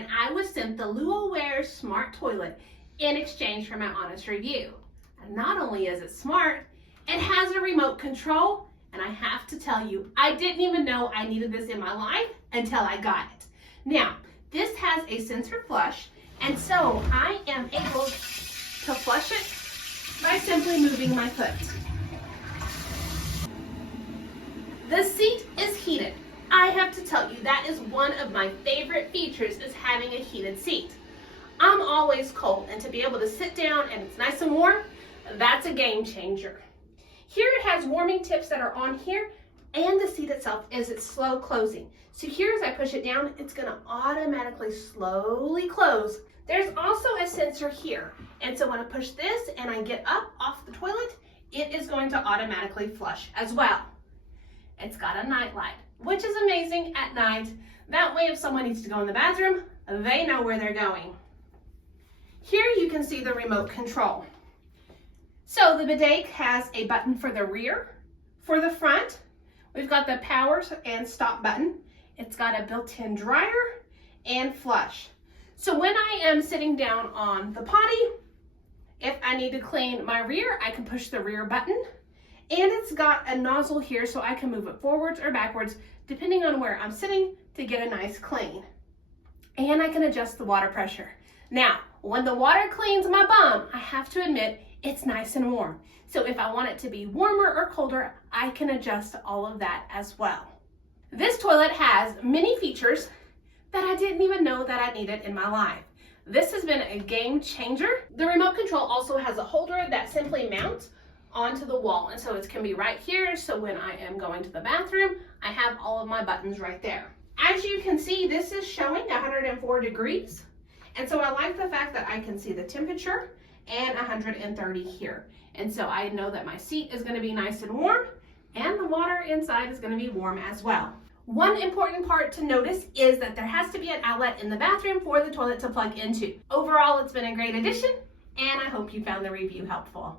and I was sent the Luoware Smart Toilet in exchange for my honest review. And not only is it smart, it has a remote control, and I have to tell you, I didn't even know I needed this in my life until I got it. Now, this has a sensor flush, and so I am able to flush it by simply moving my foot. The seat is heated. I have to tell you, that is one of my favorite features, is having a heated seat. I'm always cold, and to be able to sit down and it's nice and warm, that's a game changer. Here it has warming tips that are on here, and the seat itself is its slow closing. So here as I push it down, it's gonna automatically slowly close. There's also a sensor here, and so when I push this and I get up off the toilet, it is going to automatically flush as well. It's got a night light, which is amazing at night. That way if someone needs to go in the bathroom, they know where they're going. Here you can see the remote control. So the bidet has a button for the rear. For the front, we've got the power and stop button. It's got a built-in dryer and flush. So when I am sitting down on the potty, if I need to clean my rear, I can push the rear button. And it's got a nozzle here so I can move it forwards or backwards depending on where I'm sitting to get a nice clean. And I can adjust the water pressure. Now, when the water cleans my bum, I have to admit it's nice and warm. So if I want it to be warmer or colder, I can adjust all of that as well. This toilet has many features that I didn't even know that I needed in my life. This has been a game changer. The remote control also has a holder that simply mounts onto the wall, and so it can be right here, so when I am going to the bathroom, I have all of my buttons right there. As you can see, this is showing 104 degrees, and so I like the fact that I can see the temperature and 130 here, and so I know that my seat is going to be nice and warm, and the water inside is going to be warm as well. One important part to notice is that there has to be an outlet in the bathroom for the toilet to plug into. Overall, it's been a great addition, and I hope you found the review helpful.